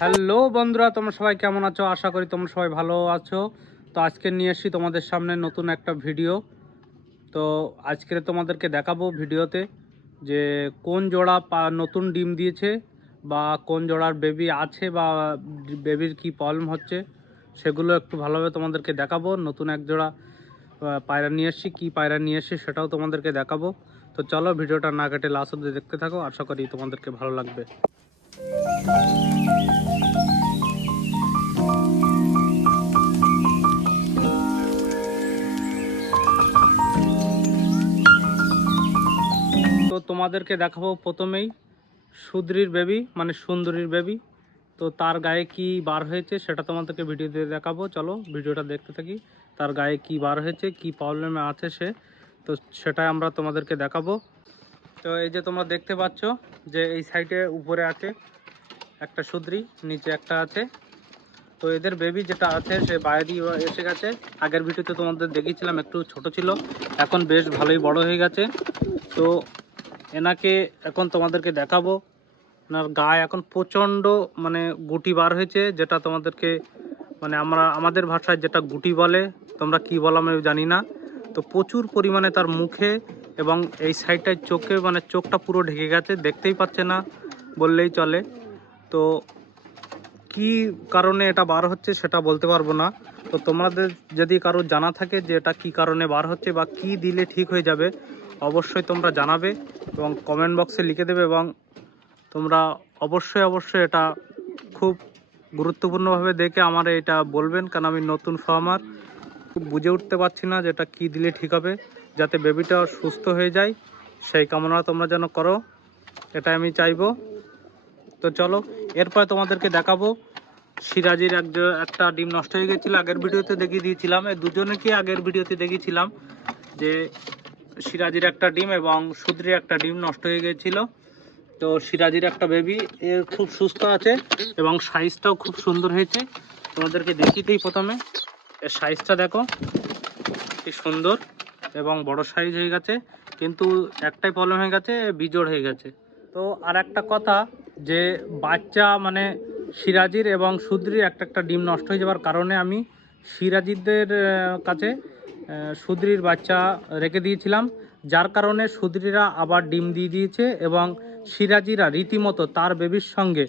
Hello বন্ধুরা, তোমরা সবাই কেমন আছো? আশা করি তোমরা সবাই ভালো আছো। তো আজকে নিয়ে এসেছি তোমাদের সামনে নতুন একটা ভিডিও। তো আজকে তোমাদেরকে দেখাবো ভিডিওতে যে কোন জোড়া নতুন ডিম দিয়েছে, বা কোন জোড়ার বেবি আছে, বা বেবির কি প্রবলেম হচ্ছে সেগুলো একটু ভালোভাবে তোমাদেরকে দেখাবো। নতুন এক জোড়া পায়রা নিয়ে এসেছি, কী পায়রা নিয়ে এসেছি সেটাও তোমাদেরকে দেখাবো। তো চলো ভিডিওটা না কেটে লাস্ট অবধি দেখতে থাকো, আশা করি তোমাদেরকে ভালো লাগবে। তো তোমাদেরকে দেখাবো প্রথমেই সুদ্রির বেবি, মানে সুন্দরীর বেবি। তো তার গায়ে কি বার হয়েছে সেটা তোমাদেরকে ভিডিওতে দেখাবো। চলো ভিডিওটা দেখতে থাকি। তার গায়ে কি বার হয়েছে, কি প্রবলেমে আছে সে, তো সেটাই আমরা তোমাদেরকে দেখাবো। তো এই যে তোমরা দেখতে পাচ্ছ যে এই সাইডে উপরে আছে একটা সুদ্রি, নিচে একটা আছে। তো এদের বেবি যেটা আছে সে বাইরে এসে গেছে। আগের ভিডিওতে তোমাদের দেখিয়েছিলাম একটু ছোট ছিল, এখন বেশ ভালোই বড় হয়ে গেছে। তো এনাকে এখন তোমাদেরকে দেখাবো। ওনার গায়ে এখন প্রচণ্ড মানে গুটি বার হয়েছে, যেটা তোমাদেরকে মানে আমাদের ভাষায় যেটা গুটি বলে, তোমরা কি বলো আমি জানি না। তো প্রচুর পরিমাণে তার মুখে এবং এই সাইডটায় চোখে, মানে চোখটা পুরো ঢেকে গেছে, দেখতেই পাচ্ছে না বললেই চলে। তো কি কারণে এটা বার হচ্ছে সেটা বলতে পারবো না। তো তোমাদের যদি কারো জানা থাকে যে এটা কি কারণে বার হচ্ছে বা কি দিলে ঠিক হয়ে যাবে, অবশ্যই তোমরা জানাবে এবং কমেন্ট বক্সে লিখে দেবে। এবং তোমরা অবশ্যই এটা খুব গুরুত্বপূর্ণভাবে দেখে আমার এটা বলবেন, কারণ আমি নতুন ফার্মার, খুব বুঝে উঠতে পারছি না যে এটা কী দিলে ঠিক হবে, যাতে বেবিটা সুস্থ হয়ে যায়। সেই কামনা তোমরা যেন করো, এটা আমি চাইবো। তো চলো এরপর তোমাদেরকে দেখাবো সিরাজির একটা ডিম নষ্ট হয়ে গেছিলো, আগের ভিডিওতে দেখিয়ে দিয়েছিলাম। এই দুজনেকে আগের ভিডিওতে দেখিয়েছিলাম যে সিরাজির একটা ডিম এবং সুদ্রির একটা ডিম নষ্ট হয়ে গেছিলো। তো সিরাজির একটা বেবি এর খুব সুস্থ আছে এবং সাইজটাও খুব সুন্দর হয়েছে। তোমাদেরকে দেখিতেই প্রথমে এর সাইজটা দেখো, কি সুন্দর এবং বড় সাইজ হয়ে গেছে। কিন্তু একটাই প্রবলেম হয়ে গেছে, বিজোড় হয়ে গেছে। তো আর একটা কথা, যে বাচ্চা মানে সিরাজির এবং সুদ্রির একটা ডিম নষ্ট হয়ে যাওয়ার কারণে আমি সিরাজিদের কাছে সুদ্রির বাচ্চা রেখে দিয়েছিলাম, যার কারণে সুদ্রিরা আবার ডিম দিয়ে দিয়েছে এবং সিরাজিরা রীতিমতো তার বেবির সঙ্গে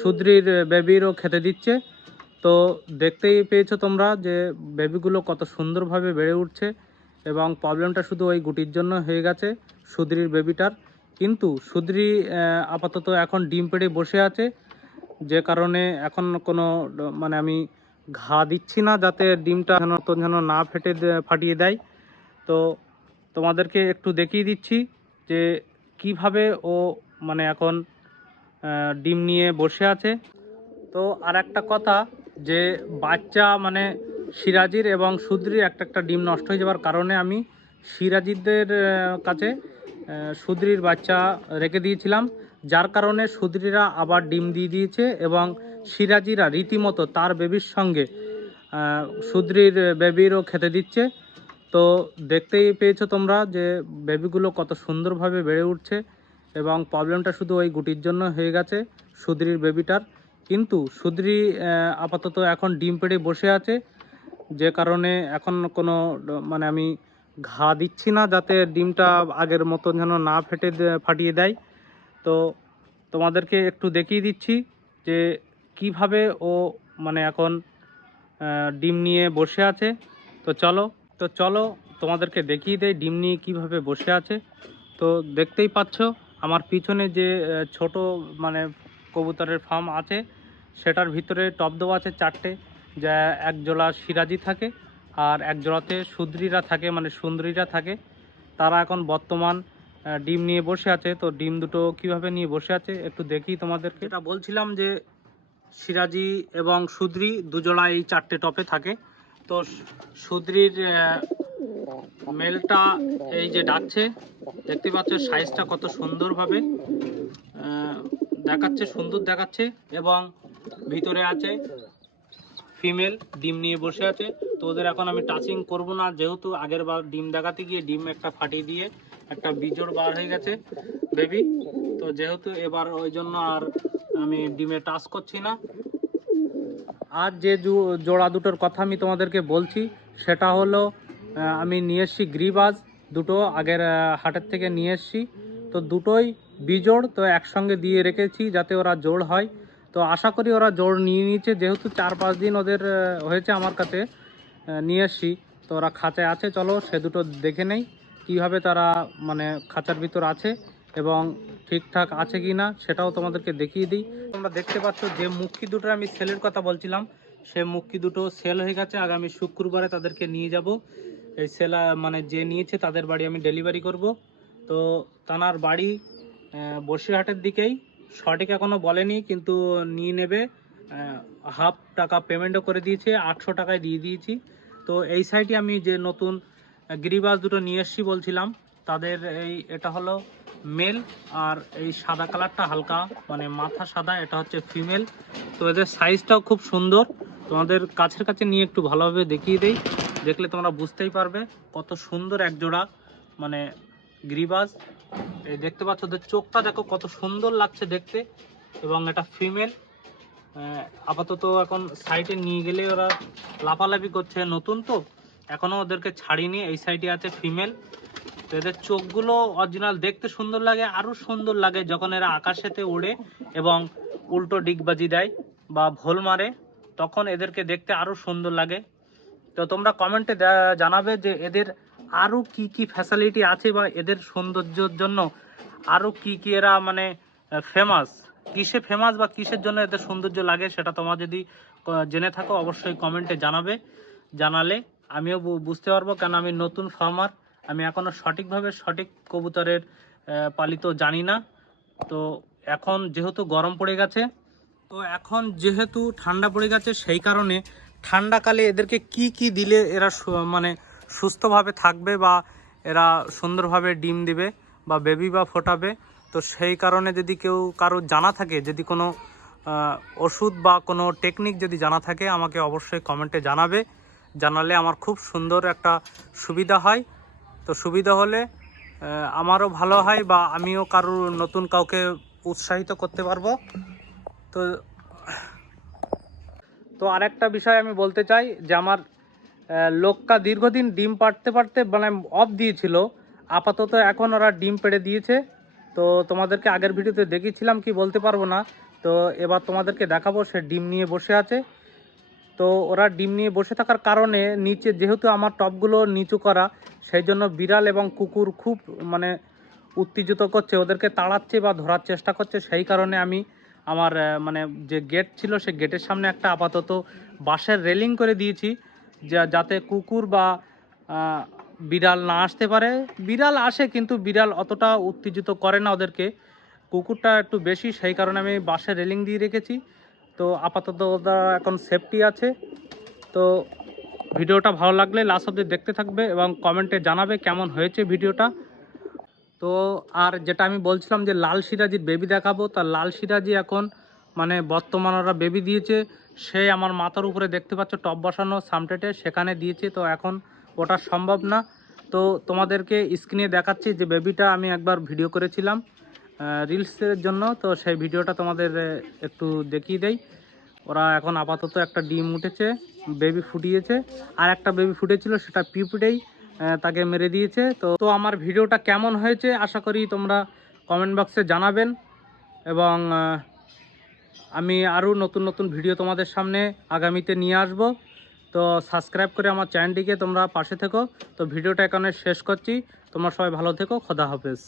সুদ্রির বেবিরও খেতে দিচ্ছে। তো দেখতেই পেয়েছো তোমরা যে বেবিগুলো কত সুন্দরভাবে বেড়ে উঠছে, এবং প্রবলেমটা শুধু ওই গুটির জন্য হয়ে গেছে সুদ্রির বেবিটার। কিন্তু সুদ্রি আপাতত এখন ডিম পেড়ে বসে আছে, যে কারণে এখন কোনো মানে আমি ঘা দিচ্ছি না, যাতে ডিমটা যেন না ফাটিয়ে দেয়। তো তোমাদেরকে একটু দেখিয়ে দিচ্ছি যে কিভাবে ও মানে এখন ডিম নিয়ে বসে আছে। তো আর একটা কথা, যে বাচ্চা মানে সিরাজির এবং সুদ্রির একটা ডিম নষ্ট হয়ে যাওয়ার কারণে আমি সিরাজিদের কাছে সুদ্রির বাচ্চা রেখে দিয়েছিলাম, যার কারণে সুদ্রিরা আবার ডিম দিয়ে দিয়েছে এবং সিরাজিরা রীতিমতো তার বেবির সঙ্গে সুদ্রির বেবিরও খেতে দিচ্ছে। তো দেখতেই পেয়েছো তোমরা যে বেবিগুলো কত সুন্দরভাবে বেড়ে উঠছে, এবং প্রবলেমটা শুধু ওই গুটির জন্য হয়ে গেছে সুদ্রির বেবিটার। কিন্তু সুদ্রি আপাতত এখন ডিম পেড়ে বসে আছে, যে কারণে এখন কোনো মানে আমি ঘা দিচ্ছি না, যাতে ডিমটা আগের মতন যেন না ফাটিয়ে দেয়। তো তোমাদেরকে একটু দেখিয়ে দিচ্ছি যে কিভাবে ও মানে এখন ডিম নিয়ে বসে আছে। তো চলো তোমাদেরকে দেখিয়ে দেয় ডিম নিয়ে কীভাবে বসে আছে। তো দেখতেই পাচ্ছ আমার পিছনে যে ছোট মানে কবুতরের ফার্ম আছে, সেটার ভিতরে টপ দেওয়া আছে 4টে, যা এক জোড়া সিরাজি থাকে আর এক জোড়াতে সুদ্রিরা থাকে, মানে সুন্দরীরা থাকে। তারা এখন বর্তমান ডিম নিয়ে বসে আছে। তো ডিম দুটো কিভাবে নিয়ে বসে আছে একটু দেখি তোমাদেরকে। এটা বলছিলাম যে সিরাজি এবং সুদ্রি দুজোড়া এই 4টে টপে থাকে। তো সুদ্রির মেলটা এই যে ডাকছে, দেখতে পাচ্ছ সাইজটা কত সুন্দরভাবে দেখাচ্ছে, সুন্দর দেখাচ্ছে। এবং ভিতরে আছে ফিমেল, ডিম নিয়ে বসে আছে। তো ওদের এখন আমি টাচিং করব না, যেহেতু আগের বার ডিম দেখাতে গিয়ে ডিম একটা ফাটিয়ে দিয়ে একটা বিজোড় বার হয়ে গেছে বেবি। তো যেহেতু এবার ওই জন্য আর আমি ডিমে টাচ করছি না। আর যে জোড়া দুটোর কথা আমি তোমাদেরকে বলছি সেটা হলো আমি নিয়ে এসেছি গ্রিবাজ দুটো, আগের হাটের থেকে নিয়ে এসেছি। তো দুটোই বিজোড়, তো একসঙ্গে দিয়ে রেখেছি যাতে ওরা জোড় হয়। তো আশা করি ওরা জোড় নিয়ে নিয়েছে, যেহেতু 4-5 দিন ওদের হয়েছে আমার কাছে নিয়ে এসেছি। তো ওরা খাঁচায় আছে, চলো সে দুটো দেখে নেই কীভাবে তারা মানে খাঁচার ভিতর আছে এবং ঠিকঠাক আছে কি না সেটাও তোমাদেরকে দেখিয়ে দিই। তোমরা দেখতে পাচ্ছ যে মুখী দুটো আমি সেলের কথা বলছিলাম, সে মুখী দুটো সেল হয়ে গেছে। আগামী শুক্রবারে তাদেরকে নিয়ে যাব। এই সেলা মানে যে নিয়েছে তাদের বাড়ি আমি ডেলিভারি করব। তো তানার বাড়ি বসিরহাটের দিকেই, সঠিক এখনও বলেনি, কিন্তু নিয়ে নেবে। হাফ টাকা পেমেন্টও করে দিয়েছে, 800 টাকায় দিয়ে দিয়েছি। তো এই সাইডে আমি যে নতুন গিরিবাজ দুটো নিয়ে এসেছি বলছিলাম, তাদের এটা হলো মেল, আর এই সাদা কালারটা হালকা মানে মাথা সাদা, এটা হচ্ছে ফিমেল। তো এদের সাইজটাও খুব সুন্দর, তোমাদের কাছের কাছে নিয়ে একটু ভালোভাবে দেখিয়ে দেই, দেখলে তোমরা বুঝতেই পারবে কত সুন্দর এক জোড়া মানে গিরিবাজ। এই দেখতে পাচ্ছ ওদের চোখটা দেখো কত সুন্দর লাগছে দেখতে, এবং এটা ফিমেল। আপাতত এখন সাইডে নিয়ে গেলে ওরা লাফালাফি করছে, নতুন তো এখনও ওদেরকে ছাড়িনি। এই সাইডে আছে ফিমেল। তো এদের চোখগুলো অরিজিনাল দেখতে সুন্দর লাগে, আরও সুন্দর লাগে যখন এরা আকাশেতে ওড়ে এবং উল্টো ডিগবাজি দেয় বা ভোল মারে, তখন এদেরকে দেখতে আরও সুন্দর লাগে। তো তোমরা কমেন্টে জানাবে যে এদের আরও কি কি ফ্যাসিলিটি আছে বা এদের সৌন্দর্যের জন্য আরও কি কি এরা মানে ফেমাস, কিসে ফেমাস বা কিসের জন্য এদের সৌন্দর্য লাগে, সেটা তোমরা যদি জেনে থাকো অবশ্যই কমেন্টে জানাবে। জানালে আমিও বুঝতে পারবো, কেন আমি নতুন ফার্মার, আমি এখনও সঠিকভাবে সঠিক কবুতরের পালিত জানি না। তো এখন যেহেতু গরম পড়ে গেছে, তো এখন যেহেতু ঠান্ডা পড়ে গেছে, সেই কারণে ঠান্ডাকালে এদেরকে কি কি দিলে এরা মানে সুস্থভাবে থাকবে বা এরা সুন্দরভাবে ডিম দিবে বা বেবি বা ফোটাবে। তো সেই কারণে যদি কারো জানা থাকে, যদি কোনো ওষুধ বা কোনো টেকনিক যদি জানা থাকে, আমাকে অবশ্যই কমেন্টে জানাবে। জানালে আমার খুব সুন্দর একটা সুবিধা হয়। তো সুবিধা হলে আমারও ভালো হয় বা আমিও নতুন কাউকে উৎসাহিত করতে পারবো। তো তো আরেকটা বিষয় আমি বলতে চাই যে আমার লোকটা দীর্ঘদিন ডিম পাড়তে পারতে মানে অফ দিয়েছিল, আপাতত এখন ওরা ডিম পেড়ে দিয়েছে। তো তোমাদেরকে আগের ভিডিওতে দেখিয়েছিলাম কি বলতে পারবো না, তো এবার তোমাদেরকে দেখাবো সে ডিম নিয়ে বসে আছে। তো ওরা ডিম নিয়ে বসে থাকার কারণে নিচে যেহেতু আমার টবগুলো নিচু করা, সেই জন্য বিড়াল এবং কুকুর খুব মানে উত্তেজিত করছে, ওদেরকে তাড়াচ্ছে বা ধরার চেষ্টা করছে। সেই কারণে আমি আমার মানে যে গেট ছিল সে গেটের সামনে একটা আপাতত বাঁশের রেলিং করে দিয়েছি, যাতে কুকুর বা বিড়াল না আসতে পারে। বিড়াল আসে কিন্তু বিড়াল অতটা উত্তেজিত করে না ওদেরকে, কুকুরটা একটু বেশি, সেই কারণে আমি বাঁশের রেলিং দিয়ে রেখেছি। তো আপাতত ওরা এখন সেফটি আছে। তো ভিডিওটা ভালো লাগলে লাস্ট অবধি দেখতে থাকবে এবং কমেন্টে জানাবে কেমন হয়েছে ভিডিওটা। তো আর যেটা আমি বলছিলাম যে লাল সিরাজির বেবি দেখাবো, তা লাল সিরাজি এখন মানে বর্তমান ওরা বেবি দিয়েছে, সে আমার মাথার উপরে দেখতে পাচ্ছ টপ বসানো সামটেটে, সেখানে দিয়েছে। তো এখন ওটা সম্ভব না। তো তোমাদেরকে স্ক্রিনে দেখাচ্ছি যে বেবিটা আমি একবার ভিডিও করেছিলাম রিলসের জন্য, তো সেই ভিডিওটা তোমাদের একটু দেখিয়ে দেই। ওরা এখন আপাতত একটা ডিম উঠেছে, বেবি ফুটিয়েছে, আর একটা বেবি ফুটেছিল সেটা পিঁপড়েই তাকে মেরে দিয়েছে। তো আমার ভিডিওটা কেমন হয়েছে আশা করি তোমরা কমেন্ট বক্সে জানাবেন, এবং আমি আরও নতুন নতুন ভিডিও তোমাদের সামনে আগামীতে নিয়ে আসব। তো সাবস্ক্রাইব করে আমার চ্যানেলটিকে তোমরা পাশে থেকো। তো ভিডিওটা এখানে শেষ করছি, তোমরা সবাই ভালো থেকো, খোদা হাফেজ।